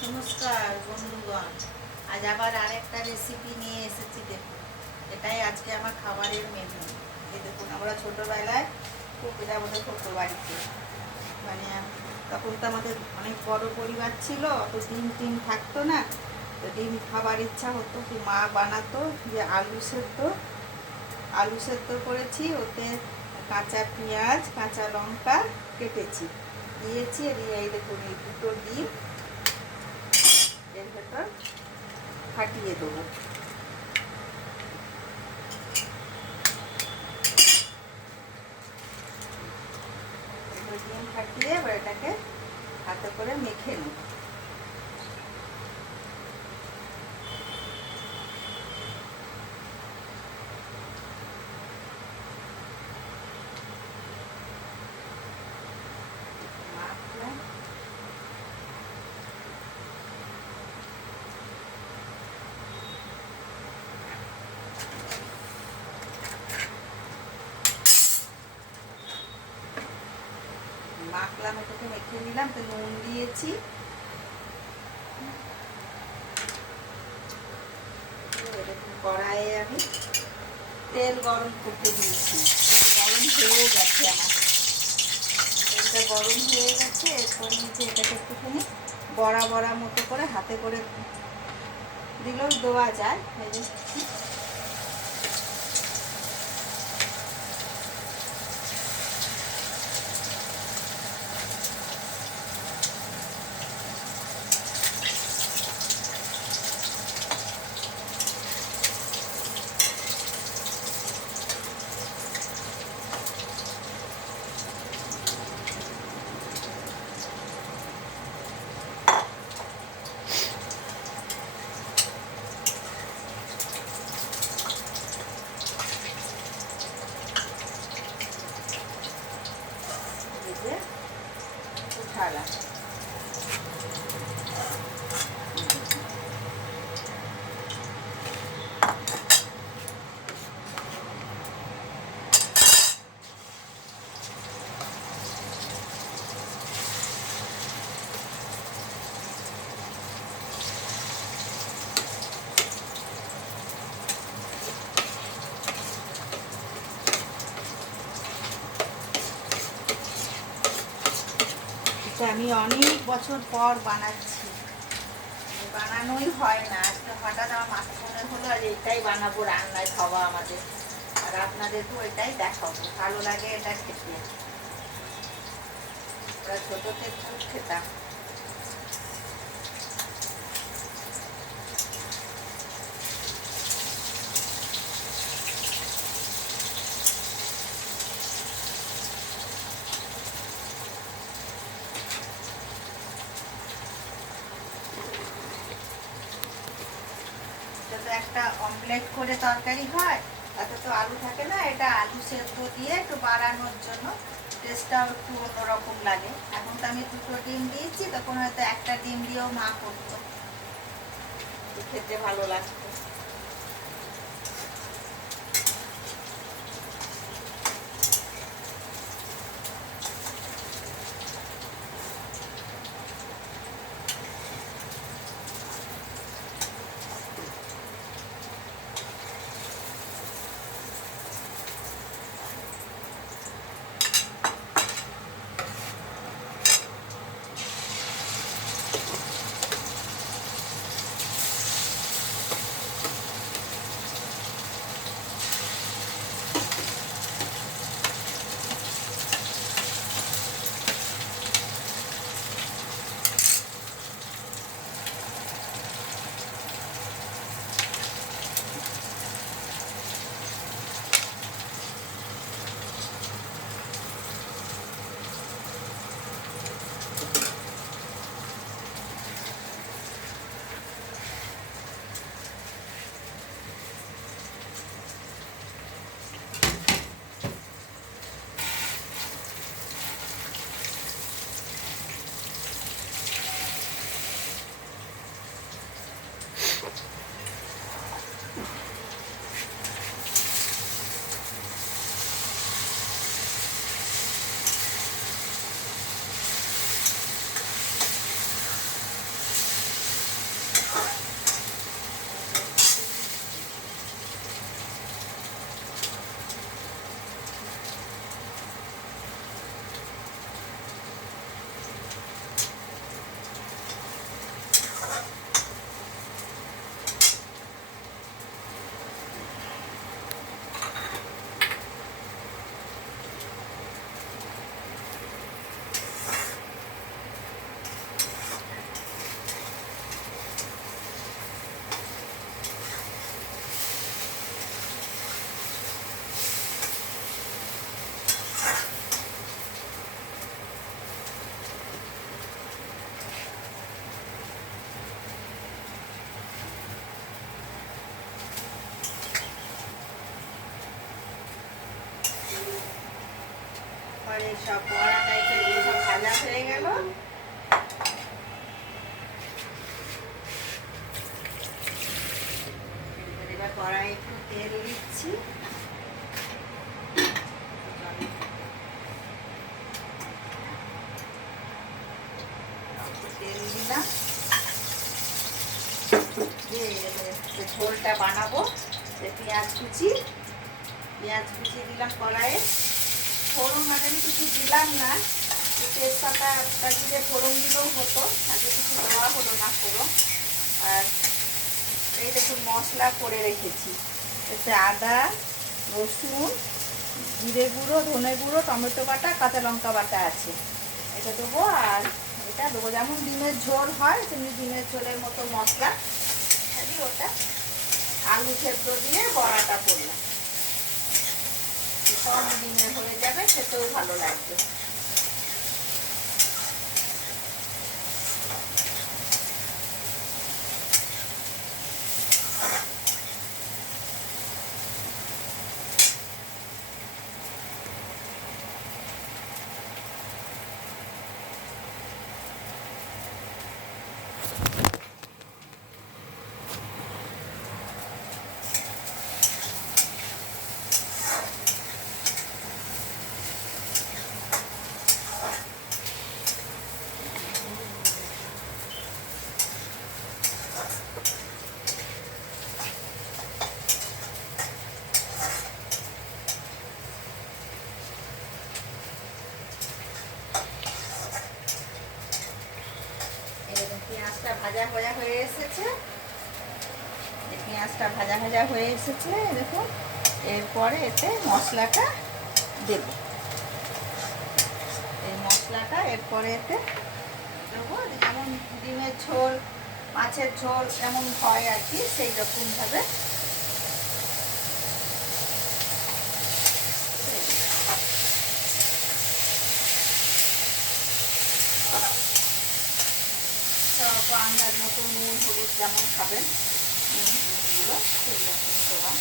নমস্কার বন্ধুগণ, আজ আবার আরেকটা রেসিপি নিয়ে এসেছি। দেখুন, এটাই আজকে আমার খাবারের মেনু। এই দেখুন, আমরা ছোটোবেলায় খুব এটা আমাদের ছোটো বাড়িতে, মানে তখন তো আমাদের অনেক বড় পরিবার ছিল, অত ডিম টিম থাকতো না। তো ডিম খাবার ইচ্ছা হতো কি মা বানাতো যে আলু সেদ্ধ করেছি, ওতে কাঁচা পেঁয়াজ কাঁচা লঙ্কা কেটেছি, দিয়েছি। এই দেখুন, এই দুটো ডিম এর ভেতর ফাটিয়ে দেবো। ডিম ফাটিয়ে এবার এটাকে হাতে করে মেখে নেব। মাখলাম, এটাকে মেখে নিলাম, তো নুন দিয়েছি। কড়াইয়ে আমি তেল গরম করতে দিয়েছি, গরম হয়ে গেছে আমার। তেলটা গরম হয়ে গেছে, এরপর নিচে এটাকে একটুখানি বড়া বড়া মতো করে হাতে করে দিলেও দেওয়া যায়। উঠালাম। আমি অনেক বছর পর বানাচ্ছি, বানানোই হয় না। আজকে হঠাৎ আমার মাথা মনে হলো আর এটাই বানাবো, রান্নায় খাওয়া আমাদের, আর আপনাদেরকেও এটাই দেখাবো। ভালো লাগে এটা খেতে, ওরা ছোটোতে খুব খেতাম। তো একটা অমলেট করে তরকারি হয়, তাতে তো আলু থাকে না, এটা আলু সেদ্ধ দিয়ে একটু বাড়ানোর জন্য টেস্টটাও একটু অন্যরকম লাগে। এখন তো আমি দুটো ডিম দিয়েছি, তখন হয়তো একটা ডিম দিয়েও মা করতো, খেতে ভালো লাগতো। সব বড়া টাইপের এগুলো সব ভাজা হয়ে গেল। এবার কড়াই একটু তেল দিচ্ছি। তেল দিলাম, যে ঝোলটা বানাবো পেঁয়াজ কুচি দিলাম কড়াইয়ে। ফোড়ন আগে কিছু দিলাম না, তেজপাতা দিয়ে ফোড়ন দিলেও হতো, আগে কিছু দেওয়া হলো না ফোড়ন। আর এই দেখুন মশলা করে রেখেছি, এতে আদা, রসুন, জিরে গুঁড়ো, ধনে গুঁড়ো, টমেটো বাটা, কাঁচা লঙ্কা বাটা আছে, এটা দেবো। আর এটা দেবো যেমন ডিমের ঝোল হয় তেমনি ডিমের ঝোলের মতো মশলা, খালি ওটা আলু সেদ্ধ দিয়ে বড়াটা করলাম, সব ডিমের হয়ে যাবে, খেতেও ভালো লাগবে। পেঁয়াজটা ভাজা হয়ে এসেছে, পেঁয়াজটা ভাজা হয়ে এসেছে দেখুন। এরপরে এতে মশলাটা দেব, এই মশলাটা এরপরে এতে দেবো, যেমন ডিমের ঝোল, মাছের ঝোল যেমন হয় আর কি, সেই রকমভাবে সব আন্দাজ মতো নুন হলুদ যেমন খাবেন নুন হলুদগুলো সেই রকম দেওয়া।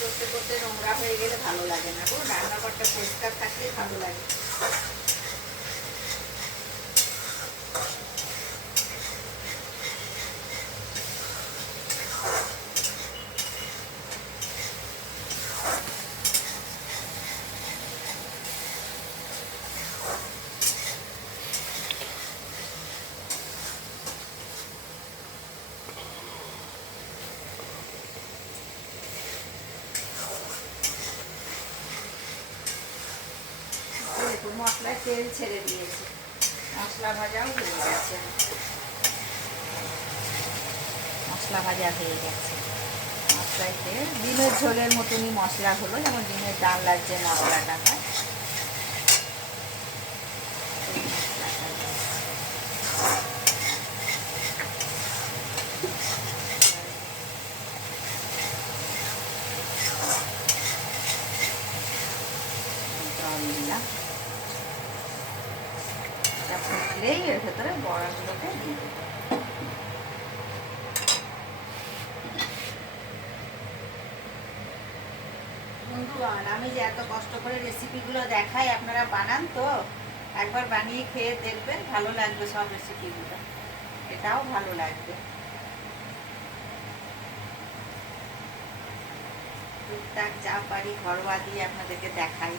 করতে করতে নোংরা হয়ে গেলে ভালো লাগে না, পুরো রান্নাঘরটা পরিষ্কার থাকলে ভালো লাগে। মশলায় তেল ছেড়ে দিয়েছি, মশলা ভাজাও হয়ে গেছে, মশলাইতে ডিমের ঝোলের মতনই মশলা হলো, যেমন ডিমের ডালনার যে মশলাটা হয় ফুটলেই এর ভেতরে বড়াগুলোকে দিয়ে দেবো। বন্ধুগণ, আমি যে এত কষ্ট করে রেসিপিগুলো দেখাই আপনারা বানান তো, একবার বানিয়ে খেয়ে দেখবেন, ভালো লাগবে সব রেসিপিগুলো, এটাও ভালো লাগবে। টুকটাক যা পারি ঘরোয়া দিয়ে আপনাদেরকে দেখাই।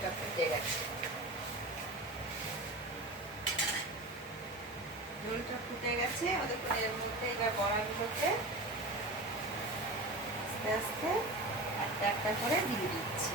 ঝোলটা ফুটে গেছে। ঝোলটা ফুটে গেছে, ওদের এর মধ্যে এবার বড়াগুলোকে আস্তে আস্তে একটা একটা করে দিয়ে দিচ্ছি।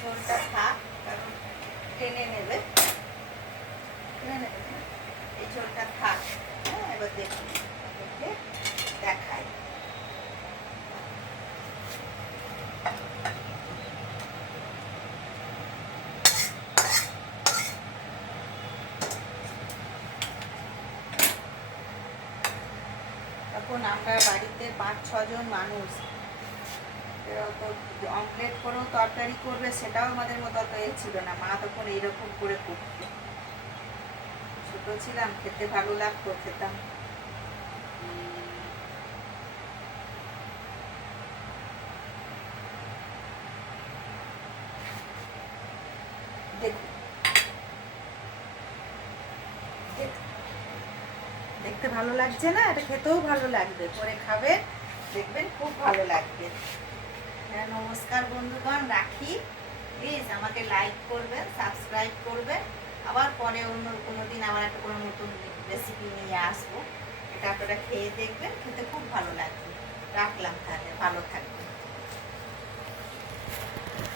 ঝোলটা থাক, কারণ টেনে নেবে, এই ঝোলটা থাক। হ্যাঁ, এবার দেখুন দেখাই। তখন আমরা বাড়িতে 5-6 জন মানুষ, অমলেট করেও তরকারি করবে সেটাও আমাদের মতো অত ছিল না। মা তখন এইরকম করে করতো। ছোট ছিলাম, খেতে ভালো লাগতো, খেতাম। দেখুন, দেখতে ভালো লাগছে না? এটা খেতেও ভালো লাগবে, করে খাবে, দেখবেন খুব ভালো লাগবে। হ্যাঁ, নমস্কার বন্ধুগণ, রাখি। প্লিজ আমাকে লাইক করবেন, সাবস্ক্রাইব করবেন। আবার পরে অন্য কোনো দিন আবার একটা কোনো নতুন রেসিপি নিয়ে আসবো। এটা আপনারা খেয়ে দেখবেন, খেতে খুব ভালো লাগবে। রাখলাম তাহলে, ভালো থাকবেন।